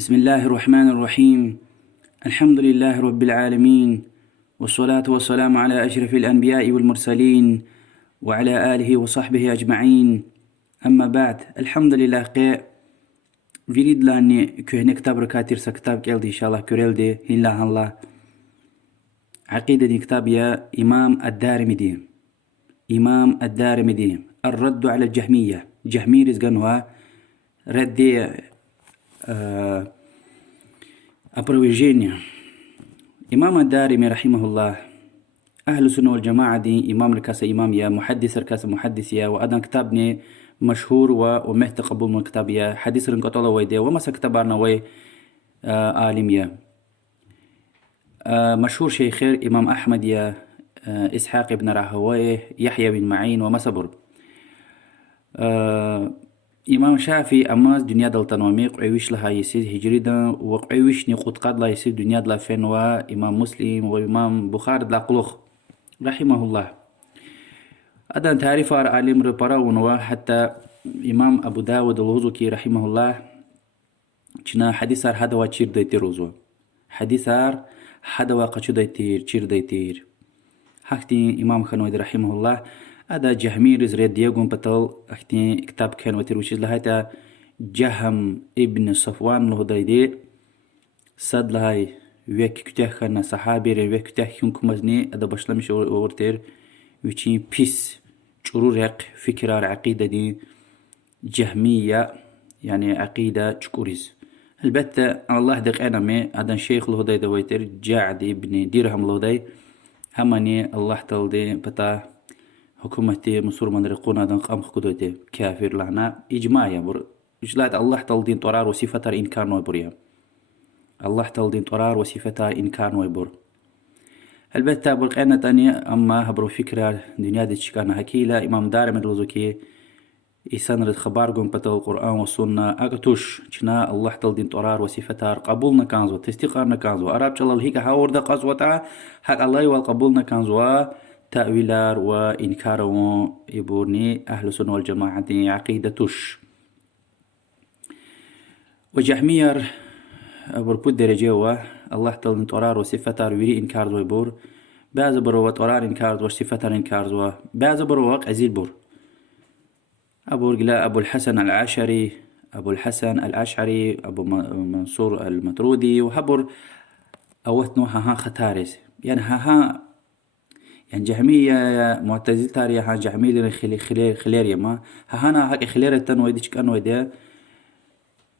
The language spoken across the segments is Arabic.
بسم الله الرحمن الرحيم. الحمد لله رب العالمين، والصلاة والسلام على أشرف الأنبياء والمرسلين وعلى آله وصحبه أجمعين. أما بعد، الحمد لله قي فيريد لاني كهني كتاب ركاتير سكتاب كيلدي إن شاء الله كوريلدي هلا الله عقيدة دي كتاب يا إمام الدارمدي الرد على الجهمية. جهمي رزقنوا ردي أبرويجينيا. إمام الدارمي رحمه الله أهل السنة والجماعة دي إمام ركاسة إمام يا محدث ركاسة محدث يا وأدن كتابني مشهور ومهت قبول من كتاب يا حديث رنقطة ويدي ومسا كتابارنا وي عالم يا مشهور شيخير إمام أحمد يا إسحاق بن راهويه يحيى بن معين ومسبر إمام شافعي أماز دنيا دلتن وميق عيوش لها يسيد هجريدا وعيوش نقود قاد لا يسيد دنيا دلا فين وإمام مسلم وإمام بخاري دلا قلوخ رحمه الله. أدن تعريف عالم ربراون حتى إمام أبو داود الغزوكي رحمه الله كنا حديثار هذا وشير ديتير روزو حديثار هذا وقشو ديتير شير ديتير حكتي إمام خنويد رحمه الله هذا جهمير زريد دياغون بطل اختي كتاب كان وتروشيز لهايتا جهم ابن صفوان له دايدي صد لهاي ويك كتاخ خنا صحابي رين ويك كتاخ كمزني هذا بشلمش اورتير ويشي بيس شرورق فكرة عقيدة دي جهمية، يعني عقيدة شكوريز البتة الله دق أنا مي هذا شيخ له داي دويتر جاعد ابن درهم له داي هماني الله تلدي بتا حكومتي مصور من رقونا دن قام خدوتي كافر لعنا إجماعيا بر جلاد الله تلدين طرار وصفتها إنكار نوبريا الله تلدين طرار وصفتها إنكار نوبر البتة برقنا تانية أما هبرو فكرة دنيا دي تشكانا هكيلا إمام دارم الوزوكي إسان خبار قم بتل القرآن والسنة أقتوش جنا الله تلدين طرار وصفتها قبولنا كانزو تستقارنا كانزو أراب جلال هيك هاورد قزوتا حق الله والقبولنا كانزو تأويلار وإنكارو يبورني أهل السنة والجماعة عقيدتوش وجهمير بربود درجة الله تلدين طرار وصفتها ويري إنكار دو يبور بعض برو طرار إنكار دو وصفتها إنكار دو بعض برو عزيز بور أبو الحسن العشري أبو الحسن الأشعري أبو منصور المطرودي وهبر أوتنو ها ختارس يعني ها يعني جهمية معتزلة تاريخ جهمية خلير ما هانا هاك خلير التنوي ديش كانوا ده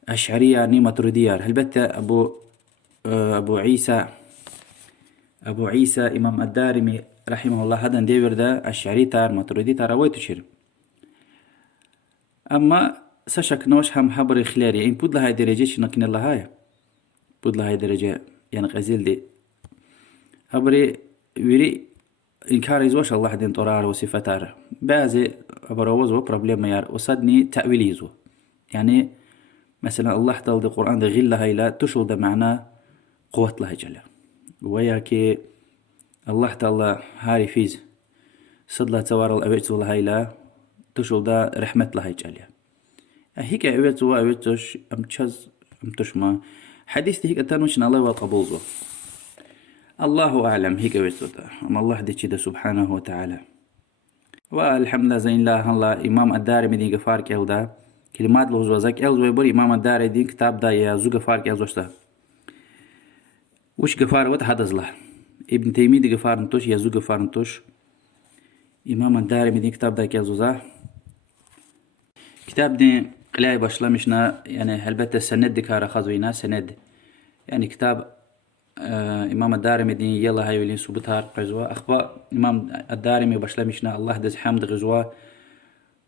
أشعرية يعني مطرودية هلبتة أبو عيسى إمام الدارمي رحمه الله هذا ديور ده أشعري تار مطرودي تار ويتشير أما سشك نوش هم حبر خلاري يعني بود لهاي درجة شنكين الله هاي بود لهاي درجة يعني غزيل دي حبري ويري إنكار يزوش الله دين طرار وصفتار بعضي أبروز وبروبليم يار وصدني تأويل يزو يعني مثلا الله تعالى القرآن ده غير لهاي لا تشغل ده معناه قوة الله جل وياكي الله تعالى هاري فيز صدلا توار الأبيت لهاي لا تشغل ده رحمة الله جل هيك أبيت وأبيتش أمتش ما حديث هيك أتنوشنا الله والقبول الله أعلم هيك ويسودا أما الله دي كده سبحانه وتعالى. والحمد لله زين الله إمام الدارمي دي غفار كيلدا كلمات له زوزك ألز ويبر إمام الدارمي دي كتاب دا يا زو غفار كيلزوشتا وش غفار وات حدث له ابن تيمية دي غفار نتوش يا زو غفار نتوش إمام الدارمي دي كتاب دا كيلزوزا كتاب دي قلاي باشلامشنا يعني هلبت السند دي كارا خزوينا سند يعني كتاب إمام الدارمي دي يلا هاي ولين سبتار قزوا أخبار إمام الدارمي بشلمشنا الله دز حمد غزوا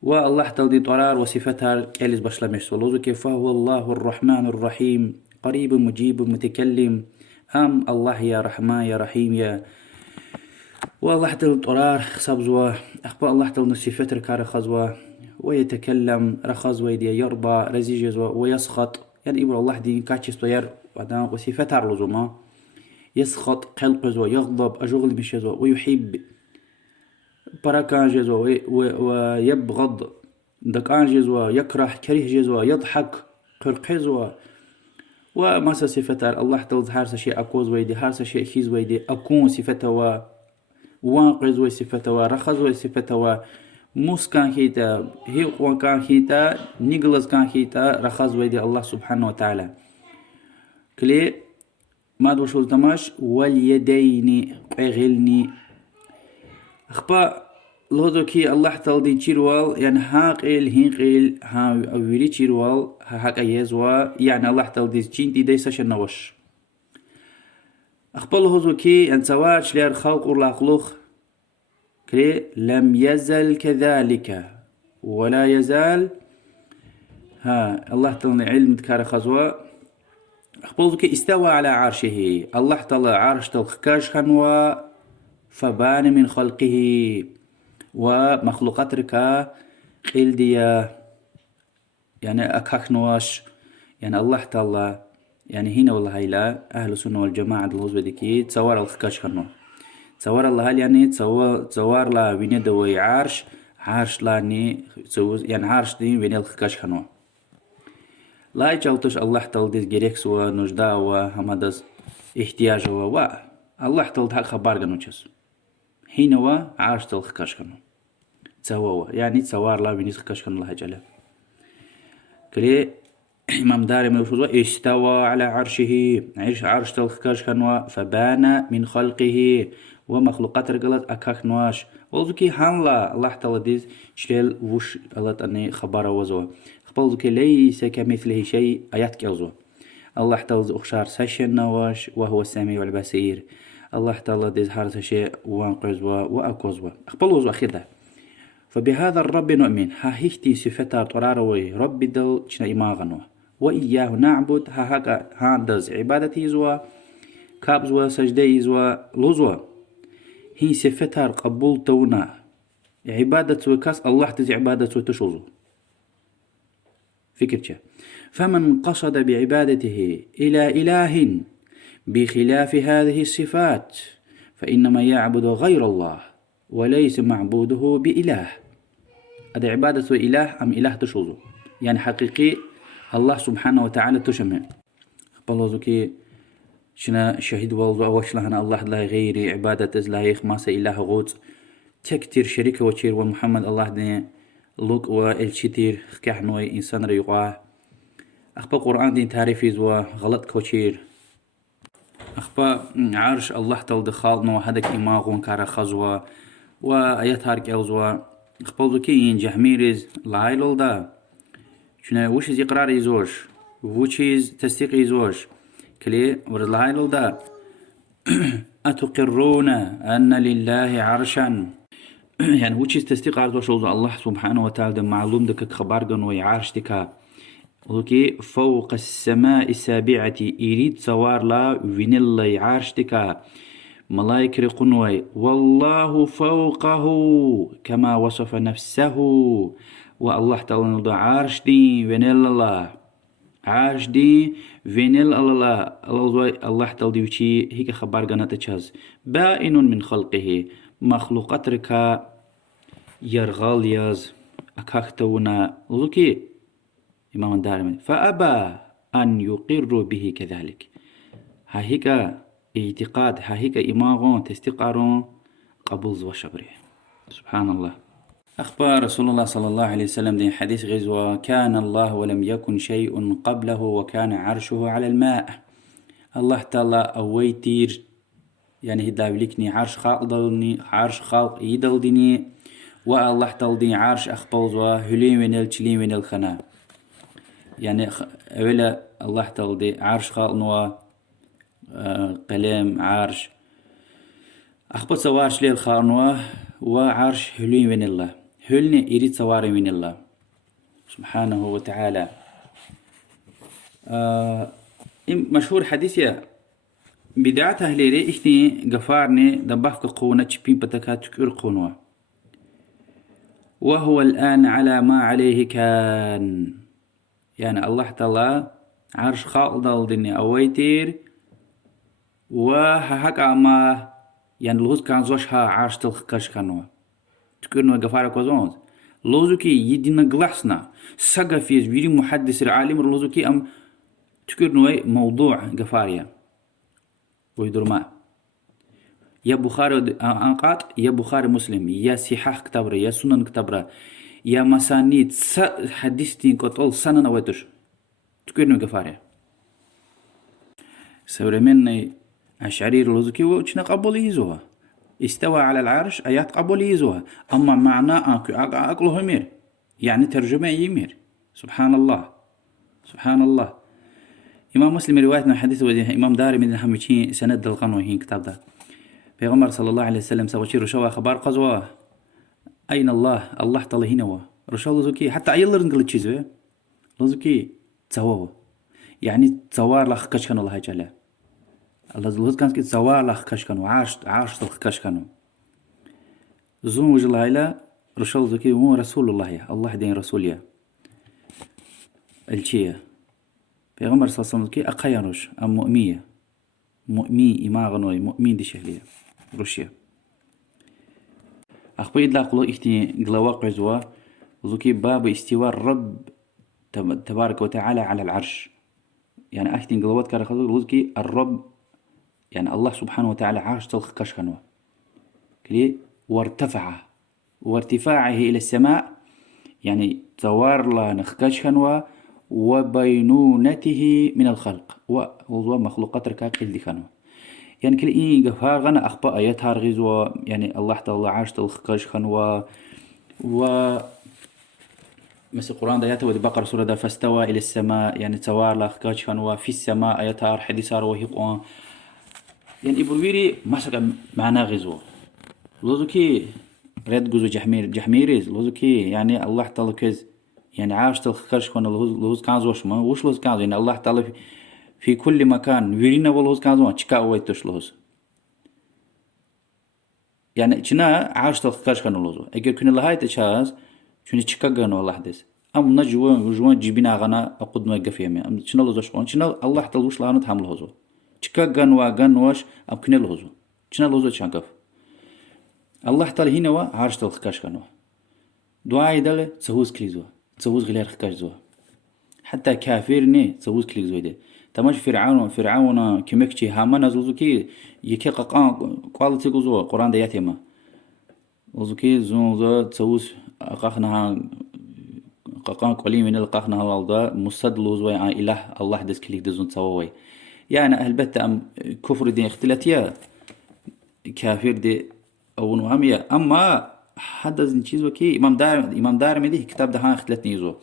والله تلدي طرار وصفتها كاليز بشلمش سولوزو كيف هو الله الرحمن الرحيم قريب مجيب متكلم أم الله يا رحمن يا رحيم يا والله تلدي طرار خصبزوا أخبار الله تلدي صفتر كار خزوا ويتكلم رخز ويدي يرضى رزيجزوا ويسخط يعني إبر الله دي كاتشس طير وعدان وصفتها لزوما يسخط قلقز ويغضب أجغل مشيزو ويحب براكانجز ويبغض دكانجز ويكره كرهجز ويضحك قرقز ومسا صفتار الله تلز هارسا شيء أكوز ويدي هارسا شيء خيز ويدي أكون صفتوا وانقذ وي صفتوا رخص وي صفتوا موس كان خيتا هيق كان خيتا نيغلز كان خيتا رخص ويدي الله سبحانه وتعالى كلي ما دوشول تماش واليدين قيغلني أخبا لوزو كي الله تلدي تشيروال يعني هاقيل هينقيل ها ويري تشيروال هاك أيزوا يعني الله تلدي تشينتي دي ساشن نوش أخبا لوزو كي يعني سواج لير خلق ورلاقلوخ كلي لم يزل كذلك ولا يزال ها الله تلني علم تكار خزوا أخبا كي استوى على عرشه الله تلى عرش تلخكاش خنوا فبان من خلقه ومخلوقات ركا قيل ديا يعني أكاكنواش يعني الله تعالى يعني هنا والله هيلا أهل السنة والجماعة الهوز بدكي تصور الخكاش خنوا تصور الله هل يعني تصور لا وين دوي عرش لاني يعني عرش دي وين الخكاش خنوا لا يجلتش الله تعالى جريكس ونجدا وهمدس احتياج و الله تعالى خبر جنوچس هنا عرش الخكاش خنوا تسووا يعني تصور لا وين الخكاش خنوا الله جل كلي إمام داري من الفضوء استوى على عرشه عرش تلخكاش خنوا فبان من خلقه ومخلوقات رجلت أكاك نواش والذكي هانلا الله تعالى ديز شلل وش الله تاني خبر وزوا خبالذكي ليس كمثله شيء آيات كيوزوا الله تعالى أخشار ساشن نواش وهو السميع البصير الله تعالى ديز هارس شيء وانقذوا وأكوزوا خبالوزوا أخيرا فبهذا الرب نؤمن ها هيختي صفتا طراروي رب دل شنا إماغنو وإياه نعبد ها هكا هاندز عبادتي زوا كابزوا سجدي زوا لوزوا هي صفتا قبول تونا عبادة وكاس الله تزي عبادة وتشوزو فكرتش فمن قصد بعبادته إلى إله بخلاف هذه الصفات فإنما يعبد غير الله وليس معبوده بإله هذا عبادة إله أم إله تشوزو يعني حقيقي الله سبحانه وتعالى تشمع بلوزوكي شنا شهيد والله أوش لهنا الله لا غيري عبادة إزلاهيخ ما إله غوت تكتير شركة وشير ومحمد الله دين لوك والشتير كحنوي إنسان ريقاه أخبا قرآن دين تعريفي زوا غلط كوشير أخبا عرش الله تلد خالنا وهدك إماغون كارا خزوا وآيات هارك أوزوا أخبا ذكي جحميرز لايلول دا شنا وشيز إقرار يزوش وشيز تصديق يزوش كلي ورد لايلول دا أتقرون أن لله عرشا يعني وشيز تصديق عرض الله سبحانه وتعالى معلوم دك خبار جنوي عرش دكا ولكي فوق السماء السابعة يريد سوار لا وينيلا عرش دكا ملايك رقنوي والله فوقه كما وصف نفسه والله تعالى عرش دي وينيلا عرش دي وينيل الله تعالى وشي هيك خبار جنات تشاز بائن من خلقه مخلوقات ركا يرغال ياز أكاكتونا لوكي إمام الدارمي فأبى أن يقر به كذلك هيك اعتقاد هيك إماغون تستقارون قبول وشبره سبحان الله أخبر رسول الله صلى الله عليه وسلم دين حديث غزوة كان الله ولم يكن شيء قبله وكان عرشه على الماء الله تعالى أويتير يعني هداوليكني عرش خالق يدلدني والله تعالى عرش أخبوز وهلين ونل تشلين ونل خنا يعني أولا الله تعالى عرش خالق نوا قلم عرش أخبط سوارش ليل خارنوا وعرش هلين ون الله هلني يريد سواري من الله سبحانه وتعالى مشهور حديث بدعة أهلي إختي قفارني دبافك قونة شبين بتكات تكور قونوا وهو الآن على ما عليه كان يعني الله تعالى عرش خالد الدنيا أويتير وهكا ما يعني لوز كان زوش ها عرش تلخكش كانوا تكونوا قفارك وزونز لوزوكي يدينا قلحسنا سقا فيز ويري محدث العالم لوزوكي أم تكرنوي موضوع قفاريا ويدرما يا بخاري أنقاط يا بخاري مسلم يا صحاح كتابرة يا سنن كتابرة يا مسانيد حديثتين كتول سنن ويتش تكرنو قفاريا سورمني أشعري الوزكي وشنا قبول يزوها استوى على العرش آيات قبول يزوها أما معناه أقله مير يعني ترجمة يمير سبحان الله سبحان الله إمام مسلم روايتنا حديث وجه إمام داري من الحميشين سند القنوة هين كتاب ده پیغمبر صلى الله عليه وسلم سوى رشوا خبر قزوة أين الله تعالى هنا رشوا لزوكي حتى أي الله رنقل تشيزه لزوكي تسواه يعني تسوار لخ كشكن الله جل الله زلوز كان كده تسوار لخ كشكن وعاش لخ كشكن زون وجه الله رشوا لزوكي هو رسول الله يا الله دين رسول يا الشيء پیغمبر صلى الله عليه وسلم كي أقيانوش أم مؤمي إماغنوي مؤمن دي شهلية روسيا أخبيد لا قلو إختي قلواق عزوا وذكي باب استواء الرب تبارك وتعالى على العرش يعني أختي قلوات كارخذو وذكي الرب يعني الله سبحانه وتعالى عرش تلخ كشخنوا كلي وارتفاعه إلى السماء يعني توار لا نخكشخنوا وبينونته من الخلق وهو مخلوقات ركاك اللي كانوا يعني كل إيه جفار غنا أخبار آيات هارغيز يعني الله تعالى عاش تلخكش خنوا مثل القرآن ده آياته بقرة سورة ده فاستوى إلى السماء يعني توار لخكش خنوا في السماء آيات هار حديث هار وهي يعني إبرويري ما سك معنا غزوة لوزكي رد جزء جحميريز لوزكي يعني الله تعالى كز يعني عاش تلخكش خنا لوز كانز وش لوز كانز يعني الله تعالى في كل مكان ويرينا والهوز كانوا تشكا ويتش لهوز يعني كنا عاش تلخكاش كانوا لهوز اگر كنا لهاي تشاز كنا تشكا غنو الله حدث ام نجوا جيبنا غنا اقد ما قفيم ام كنا لهوز شلون كنا الله تلوش لهانو تحمل لهوز تشكا غنوش ام كنا لهوز كنا لهوز تشانقف الله تعالى هنا عاش تلخكاش كانوا دعاء دل تسوز كليزو تسوز غير خكاش زو حتى كافرني تسوز كليك زو ده تماش فرعون كمكشي هامان زوزكي يكي قاقان قالتي زو قران ده يتيما زوزكي زو تسوس قاخنها قاقان قليل من القاخنها والدا مسد لوزوي عن اله الله دس كليك دزون تسوي يعني اهل بت ام كفر دين اختلاتيا كافر دي او نواميا اما حدث نشيز وكي امام دار مدي كتاب ده ها اختلاتني زو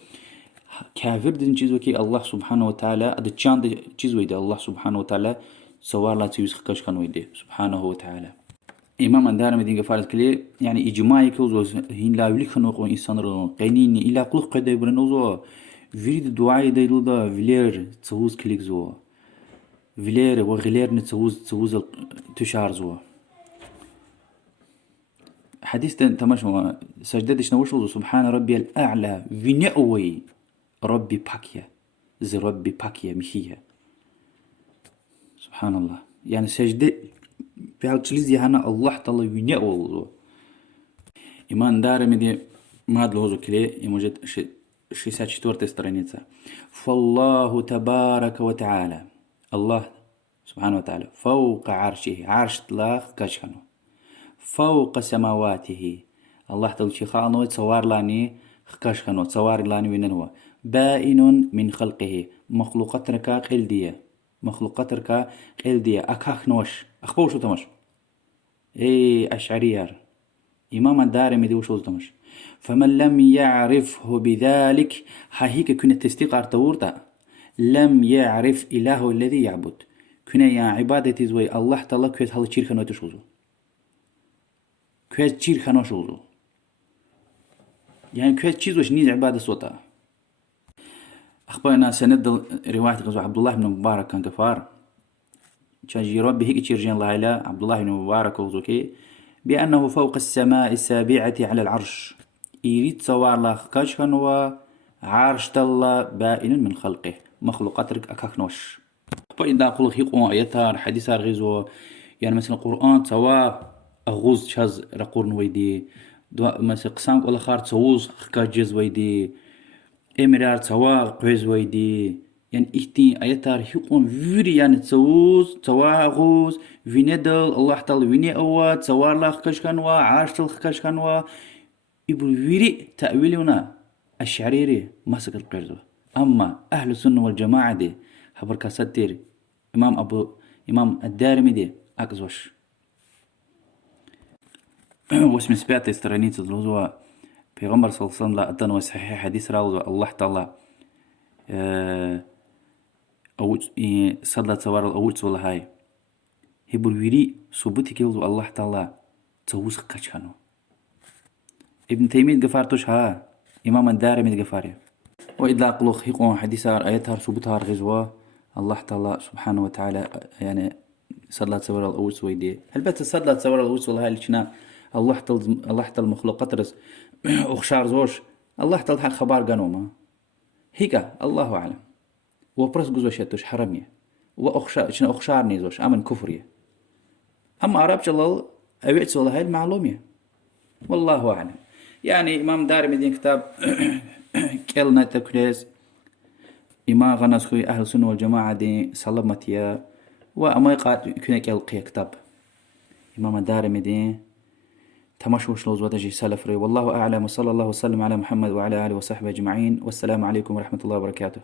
كافر دين چیز وكي الله سبحانه وتعالى اد چاند چیز ويده الله سبحانه وتعالى سوار لا تيوس خكش كان ويده سبحانه وتعالى امام اندار مدين غفارت كلي يعني اجماعي كوز هين لا يلي خنو انسان قينين الى قلق قد برنوزو فيد دعاء ديلودا فيلير تسوز كليك زو فيلير وغلير نتسوز تشارزو حديث تماش سجدتش نوشو سبحان ربي الاعلى فينيوي ربي باكيا زي ربي باكيا مشيها سبحان الله يعني سجدة بهالتليزي هنا الله تعالى وينيا والله إيمان دار مدي ما دلوزو كلي يموجد شي ساتشتورت استرانيتها فالله تبارك وتعالى الله سبحانه وتعالى فوق عرشه عرش تلاخ كشكنو فوق سماواته الله تعالى شي خانو تصور لاني كشكنو تصور لاني ويننوا بائن من خلقه مخلوقات ركا قلدية أكاخ نوش أخبو شو تمش أشعريار إمام الدارمي دي وشو تمش فمن لم يعرفه بذلك هيك كنا تستيقار تورتا لم يعرف إله الذي يعبد كنا يا عبادتي زوي الله تعالى كويت هل تشير خنو تشوزو كويت تشير خنو شوزو يعني كويت تشيزوش نيز عبادة صوتا أخبرنا سند رواية غزو عبد الله بن مبارك كان كفار كان جي ربي هيك تشيرجين الله إلى عبد الله بن مبارك وزوكي بأنه فوق السماء السابعة على العرش يريد صوار الله كاشكن وعرش الله بائن من خلقه مخلوقات رك أكاكنوش فإن دا قلق هيقوا آياتار حديثار غزو يعني مثلا القرآن سوا أغوز شاز رقورن ويدي مثلا قسام ولا خار تسوز خكاجز ويدي إمرار سوا قوز ويدي يعني إختي أيتار هيقون فيري يعني تواغوز فيندل الله تعالى فيني أوا توار لخ كشكنوا عاش لخ كشكنوا يبل فيري تأويلنا الشعريري ما سكت قرزو. أما أهل السنة والجماعة دي حبر كاساتير إمام الدارمي دي أكزوش واسم سبعت استرانيت الوزوة پیغمبر صلى الله عليه وسلم أتن وصحيح حديث راوز الله تعالى أو صلى توار الأوت ولا هاي هبر ويري صبوتي كيلو الله تعالى توسق كشانو ابن تيمية قفارتوش ها إمام الدارمي قفاري وإذا قلوخ هيقون حديثار آياتار صبوتار غزوة الله تعالى سبحانه وتعالى يعني صلى توار الأوت ويدي هل بس صلى توار الأوت ولا هاي اللي الله تعالى المخلوقات رز أخشار زوش الله تعالى خبار قانوما هيك الله أعلم وبرس جزء شتوش حرامية وأخشار نيزوش أمن كفرية أما عرب جلال أبيت ولا هاي المعلومية والله أعلم يعني إمام دارمي دين كتاب كلنا تكريس إمام غناس خوي أهل السنة والجماعة دي سلامتيا وأما يقعد كنا كتاب إمام دارمي دين تمشوش لوز وتجي سلفري والله أعلم وصلى الله وسلم على محمد وعلى آله وصحبه أجمعين والسلام عليكم ورحمة الله وبركاته.